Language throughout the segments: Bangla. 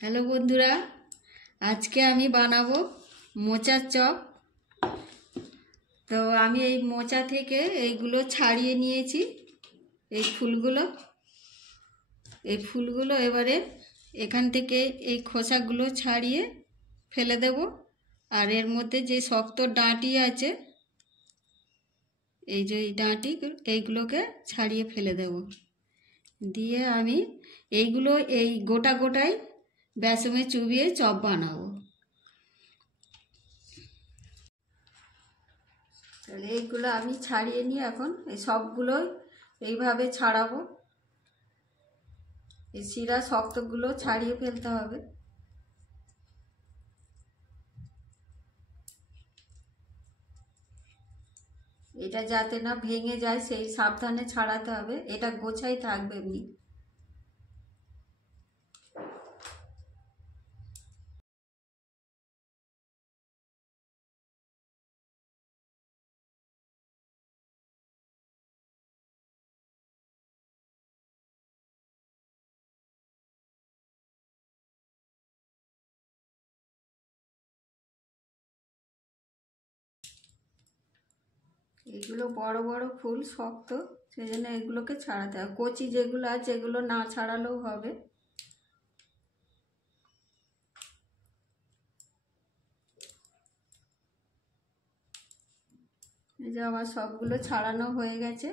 হ্যালো বন্ধুরা, আজকে আমি বানাবো মোচার চপ। তো আমি এই মোচা থেকে এইগুলো ছাড়িয়ে নিয়েছি, এই ফুলগুলো এবারে এখান থেকে এই খোসাগুলো ছাড়িয়ে ফেলে দেব। আর এর মধ্যে যে শক্ত ডাঁটি আছে, এই যে ডাঁটি, এইগুলোকে ছাড়িয়ে ফেলে দেব। দিয়ে আমি এইগুলো এই গোটায় বেসনে চুবিয়ে চপ বানাবো। তাহলে এইগুলো আমি ছাড়িয়ে নিয়ে এখন এই সবগুলো এইভাবে ছাড়াবো। এই শিরা শক্তগুলো ছাড়িয়ে ফেলতে হবে। এটা যাতে না ভেঙে যায় সেই সাবধানে ছাড়াতে হবে। এটা গোছাই থাকবে এমনি। এগুলো বড় বড় ফুল, শক্ত, সেই জন্য এগুলোকে ছাড়াতে হবে। কচি যেগুলো আছে এগুলো না ছাড়ালেও হবে। এই যে আমার সবগুলো ছাড়ানো হয়ে গেছে।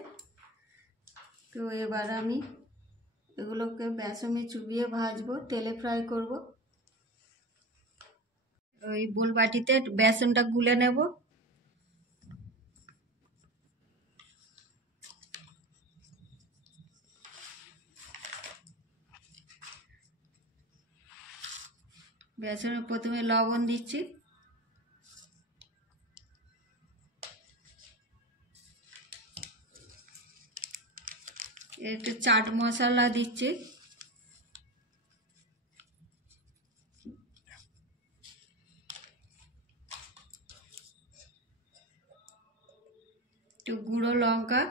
তো এবার আমি এগুলোকে বেসনে চুবিয়ে ভাজবো, তেলে ফ্রাই করব। ওই বোল বাটিতে বেসনটা গুলে নেব। বেসনে প্রথমে লবণ দিচ্ছি, একটু চাট মশলা দিচ্ছি, একটু গুঁড়ো লঙ্কা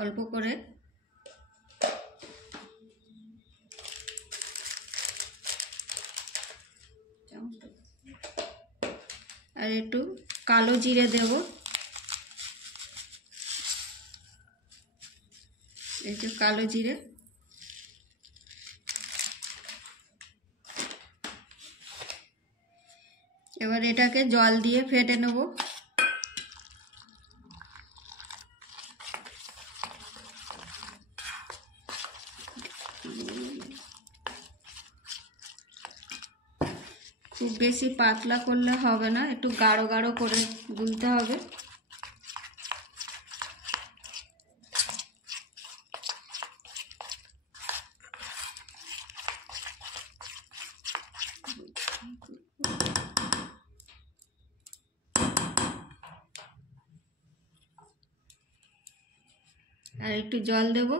অল্প করে, আর একটু কালো জিরে দেব। এই যে কালো জিরে। এবার এটাকে জল দিয়ে ফেটে নেব। খুব বেশি পাতলা করলে হবে না, একটু গাঢ় গাঢ় করে গুলতে হবে। আর একটু জল দেব।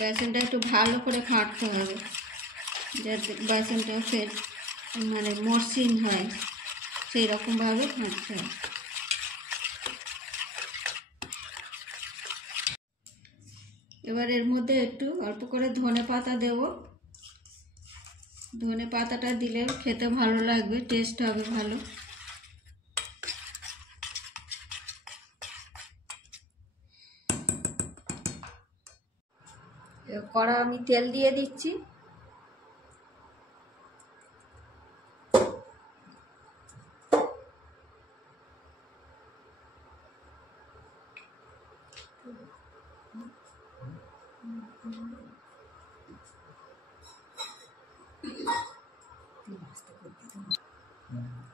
বেসনটা একটু ভালো করে ফাটতে হবে, যাতে বেসনটা ফের মানে মসৃণ হয়, সেই রকমভাবে ফাটতে হবে। এবার এর মধ্যে একটু অল্প করে ধনে পাতা দেব। ধনে পাতাটা দিলে খেতে ভালো লাগবে, টেস্ট হবে ভালো। কড়া আমি তেল দিয়ে দিচ্ছি।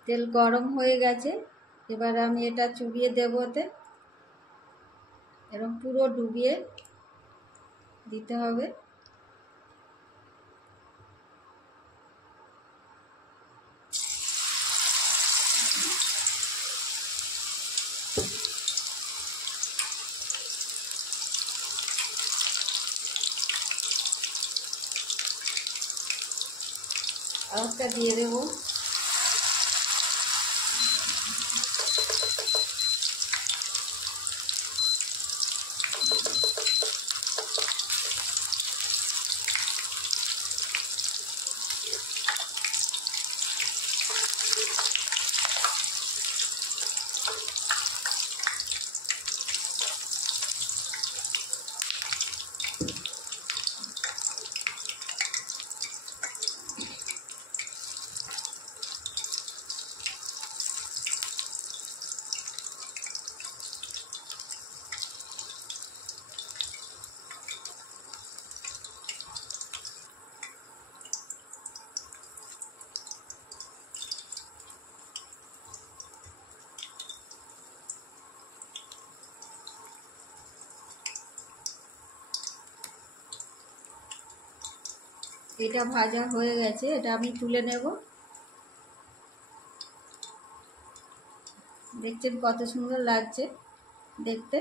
তেল গরম হয়ে গেছে, এবার আমি এটা চুবিয়ে দেব। ওতে এরকম পুরো ডুবিয়ে দিতে হবে। আর একটা দিয়ে দেবো। এটা ভাজা হয়ে গেছে, এটা আমি তুলে নেব। দেখছেন কত সুন্দর লাগছে দেখতে।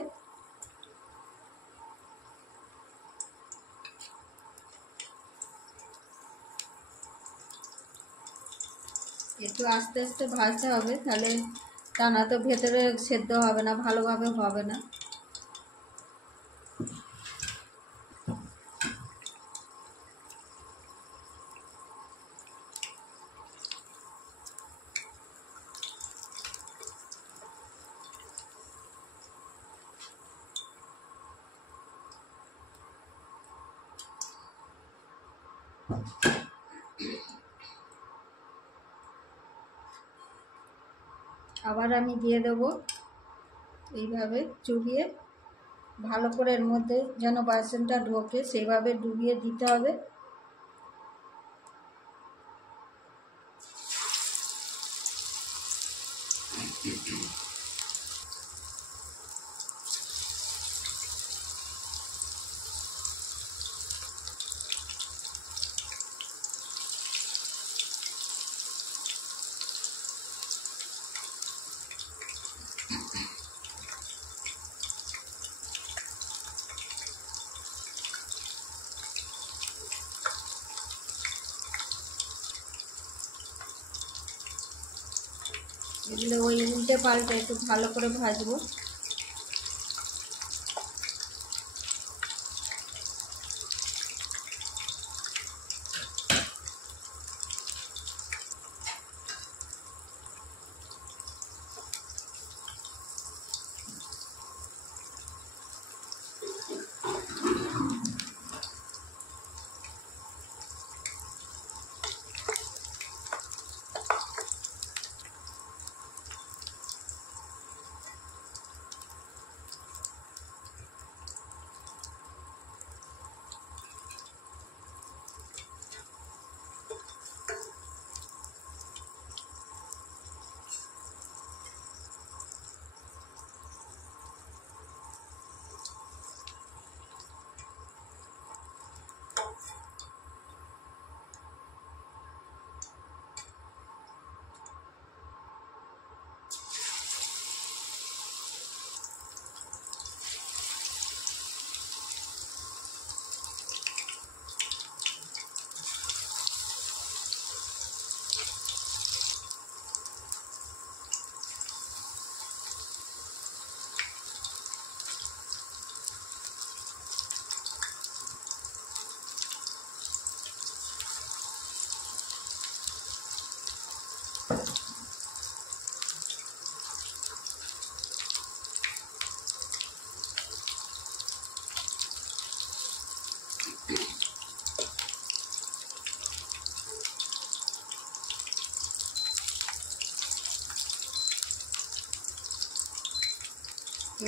একটু আস্তে আস্তে ভাজতে হবে, তাহলে তা না তো ভেতরে সেদ্ধ হবে না, ভালোভাবে হবে না। আবার আমি দিয়ে দেব, এইভাবে চুবিয়ে ভালো করে এর মধ্যে যেন বেসনটা ঢোকে সেইভাবে ডুবিয়ে দিতে হবে। এগুলো ওই উল্টে পাল্টে একটু ভালো করে ভাজবো।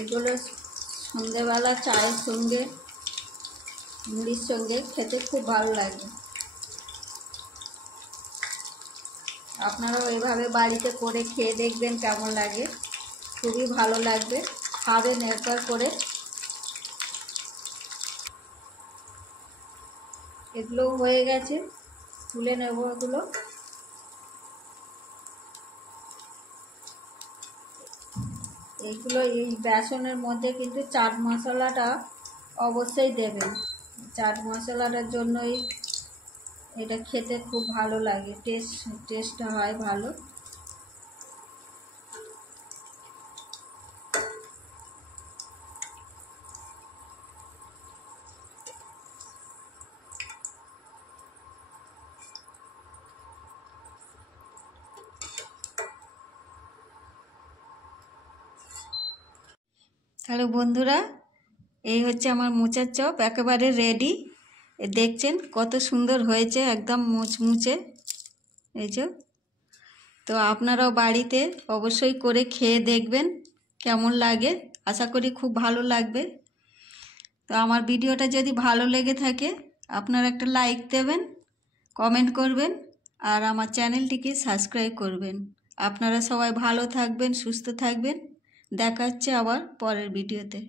এগুলো সন্ধেবেলা চায়ের সঙ্গে মুড়ির সঙ্গে খেতে খুব ভালো লাগে। আপনারাও এভাবে বাড়িতে করে খেয়ে দেখবেন কেমন লাগে, খুবই ভালো লাগবে, খাবেন একবার করে। এগুলো হয়ে গেছে, তুলে নেব এগুলো। এইগুলো এই বেসনের মধ্যে কিন্তু চাট মশলাটা অবশ্যই দেবেন। চাট মশলাটার জন্যই এটা খেতে খুব ভালো লাগে, টেস্টটা হয় ভালো। তাহলে বন্ধুরা, এই হচ্ছে আমার মোচার চপ, একেবারে রেডি। দেখছেন কত সুন্দর হয়েছে, একদম মুচমুচে। এই যে, তো আপনারাও বাড়িতে অবশ্যই করে খেয়ে দেখবেন কেমন লাগে, আশা করি খুব ভালো লাগবে। তো আমার ভিডিওটা যদি ভালো লেগে থাকে আপনারা একটা লাইক দেবেন, কমেন্ট করবেন, আর আমার চ্যানেলটিকে সাবস্ক্রাইব করবেন। আপনারা সবাই ভালো থাকবেন, সুস্থ থাকবেন। দেখা হচ্ছে আবার পরের ভিডিওতে।